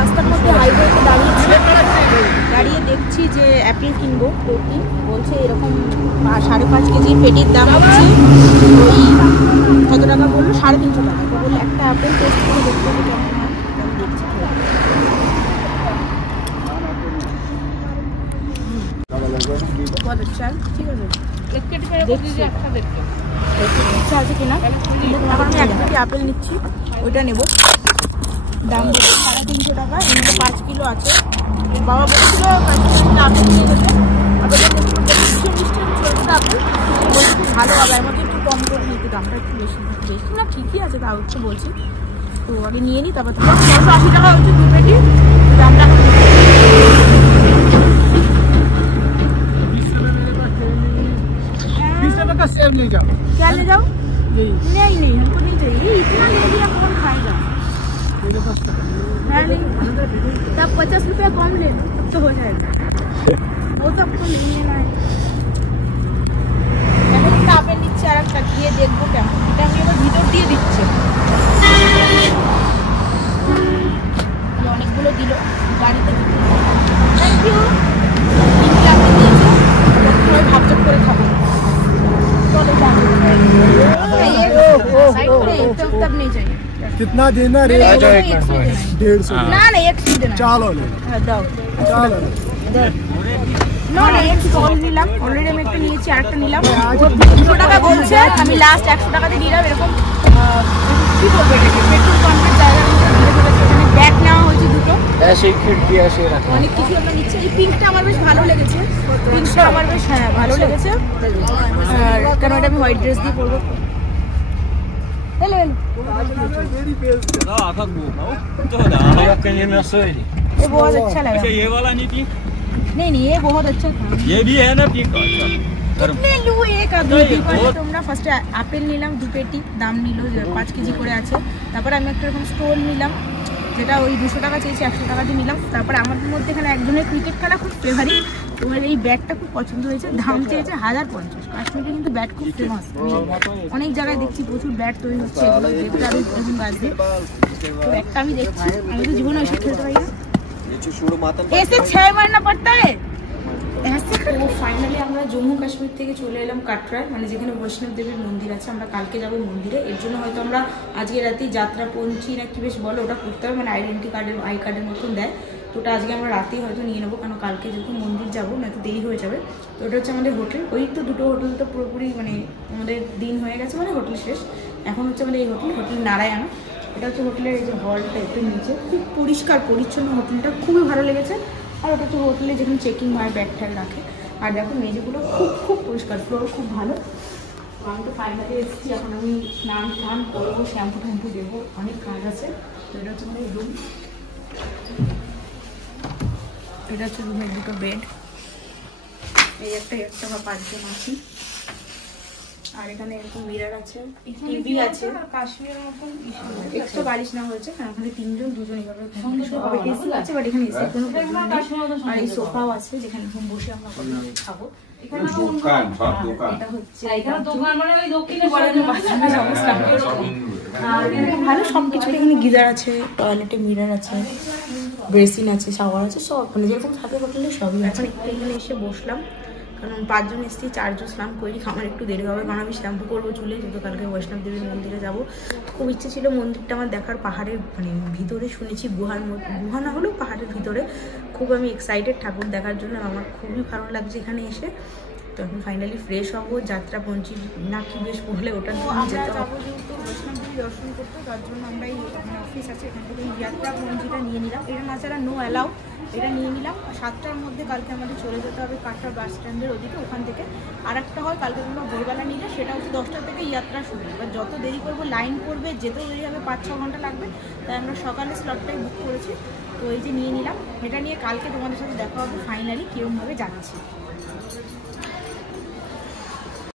রাস্তার মধ্যে হাইওয়েতে দাঁড়িয়ে দেখছি যে অ্যাপেল কিনবো। প্রতি বলছে এরকম 5.5 কেজি পেটির দাম হচ্ছে ওই কত টাকা বললো, 350 টাকা। তো বললো একটা অ্যাপেল টেস্ট করে দেখতে হবে কেমন হয়। আমি দেখছি बहुत अच्छा है, ठीक है। ইচ্ছা আছে কিনা এখন আমি 1 কেজি আপেল নিচ্ছি, ওইটা নেব। দাম বলছে 350 টাকা। এর মধ্যে 5 কিলো আছে। বাবা বলছিল 5 কিলো আপেল নিয়ে গেছে। আপেলটা দেখি মিষ্টি ছোটো আপেল বলছি খুব ভালো হবে, এর মধ্যে একটু কম করে নিতে, দামটা একটু বেশি না, ঠিকই আছে তাও একটু বলছি। তো আগে নিয়ে নিই, তারপর 980 টাকা হচ্ছে 2 পেটি। দামটা का सेब ले जाओ। क्या ले जाओ? नहीं हमको नहीं चाहिए, इतना ले लिया कौन खाएगा। मेरे पास तब 50 रुपया कम ले लो, तब तो हो जाएगा। वो सबको नहीं लेना है। আপেল নিচ্ছে আর একটা দিয়ে দেখবো কেমন। এটা আমি এবার ভিতর দিয়ে দিচ্ছি। অনেকগুলো দিল গাড়িতে। Thank you. আপেল দিয়েছে, ভাবচক করে খাবো। तब नहीं चाहिए। कितना देना रे? 150 ना नहीं 100 देना। चलो ले দাও चलो না না 100 নিলাম অলরেডি। আমি একটা নিয়েছি আর একটা নিলাম। 200 টাকা বলছে, আমি লাস্ট 100 টাকা দিয়ে নিলাম। এরকম কি বলবো এটাকে, পেট্রোল পাম্পের জায়গার মধ্যে ঘুরে ঘুরে এখানে ব্যাগ নেওয়া হয়েছে দুটো। ऐसे खिड़की ऐसे रखो। অনেক কিছু আমরা নিচ্ছি। এই পিঙ্কটা আমার বেশ ভালো লেগেছে। পিঙ্কটা আমার বেশ ভালো লেগেছে। আর কেন এটা আমি হোয়াইট ড্রেস দিয়ে পরবো। हेलो ये बहुत अच्छा लगा। ये वाला नहीं थी? नहीं ये बहुत अच्छा था। ये भी है ना पिंक? कितने लू एक आदमी তোমরা ফার্স্টে আপেল নিলাম 2 পেটি, দাম নিল 5 কেজি করে আছে। তারপর আমি একটা এরকম স্টোন নিলাম, যেটা ওই 200 টাকা চেয়েছি, 100 টাকা দিয়ে নিলাম। তারপর আমাদের মধ্যে এখানে একজনের ক্রিকেট খেলা খুব ফেভারিট, তোমার এই ব্যাটটা খুব পছন্দ হয়েছে। দাম চেয়েছে 1050। কাশ্মীরে কিন্তু ব্যাট খুব ফেমাস, অনেক জায়গায় দেখছি প্রচুর ব্যাট তৈরি হচ্ছে। এগুলো দেবদারু এরকম গাছ দিয়ে। তো একটা আমি দেখছি, আমি তো জীবনে ওইসব খেলতে পারি না। এসে 6 মারনা পড়তা है। তো ফাইনালি আমরা জম্মু কাশ্মীর থেকে চলে এলাম কাটরায়, মানে যেখানে বৈষ্ণব দেবীর মন্দির আছে। আমরা কালকে যাব মন্দিরে। এর জন্য হয়তো আমরা আজকে রাতেই যাত্রা পঞ্চি না কি বেশ বলো ওটা করতে হবে, মানে আইডেন্টি কার্ডের আই কার্ডের মতন দেয়। তো ওটা আজকে আমরা রাতেই হয়তো নিয়ে নেবো, কারণ কালকে যেহেতু মন্দির যাবো না তো দেরি হয়ে যাবে। তো ওটা হচ্ছে আমাদের হোটেল। ওই তো দুটো হোটেল তো পুরোপুরি মানে আমাদের দিন হয়ে গেছে, মানে হোটেল শেষ। এখন হচ্ছে আমাদের এই হোটেল নারায়ণা। এটা হচ্ছে হোটেলের এই যে হলটা একটু নিচে, খুব পরিষ্কার পরিচ্ছন্ন হোটেলটা, খুবই ভালো লেগেছে। আর ওটা হচ্ছে হোটেলে যেখানে চেকিং হয় ব্যাগ ট্যাগ রাখে। আর দেখো মেঝেগুলো খুব পরিষ্কার, ফ্লোর খুব ভালো। আমি তো ফাইনালি এসেছি, এখন আমি স্নান করবো, শ্যাম্পু দেবো, অনেক কাজ আছে। তো এটা হচ্ছে আমাদের রুম। এটা হচ্ছে রুমের দুটো বেড, এই একটা বা 5 জন আছি। আর এখানে এরকম মিরর আছে, টিভি আছে। কাশ্মীরের মতন এক্সট্রা বালিশ না হয়েছে, কারণ ওখানে 3 জন 2 জন এভাবে এসি আছে, বাট এখানে এসির কোনো প্রবলেম নেই। আর এই সোফাও আছে যেখানে বসে আমরা খাবো। এটা হচ্ছে ভালো সবকিছু। এখানে গিজার আছে, টয়লেটে মিরর আছে, বেসিন আছে, শাওয়ার আছে, সব মানে যেরকম থাকে হোটেলে সবই আছে। এখানে এসে বসলাম, কারণ 5 জন এসেছি, 4 জন স্নান করি। আমার একটু দেরি হবে, কারণ আমি শ্যাম্পু করবো চুলে, যেহেতু কালকে বৈষ্ণব দেবীর মন্দিরে যাবো। খুব ইচ্ছে ছিল মন্দিরটা আমার দেখার, পাহাড়ের মানে ভিতরে শুনেছি গুহার মধ্যে, গুহা না হলেও পাহাড়ের ভিতরে। খুব আমি এক্সাইটেড ঠাকুর দেখার জন্য, আমার খুবই ভালো লাগছে এখানে এসে। তো এখন ফাইনালি ফ্রেশ হবো, যাত্রা পঞ্চি না কি বেশ বলে ওটা যেতে যাবো যেহেতু বৈষ্ণব দেবী দর্শন করতে, তার জন্য আমরা এই অফিস আছে এখান থেকে যাত্রা পঞ্চিটা নিয়ে নিলাম। এটা না ছাড়া নো অ্যালাউ, এটা নিয়ে নিলাম। 7টার মধ্যে কালকে আমাদের চলে যেতে হবে কাটরা বাস স্ট্যান্ডের ওদিকে, ওখান থেকে। আর একটা হয় কালকে তোমরা ভোরবেলা নিলে, সেটা হচ্ছে 10টা থেকে যাত্রা শুরু। এবার যত দেরি করবো লাইন পড়বে, যেতেও দেরি হবে, 5-6 ঘন্টা লাগবে। তাই আমরা সকালে স্লটটাই বুক করেছি। তো এই যে নিয়ে নিলাম, এটা নিয়ে কালকে তোমাদের সাথে দেখা হবে ফাইনালি কীরকমভাবে যাচ্ছি।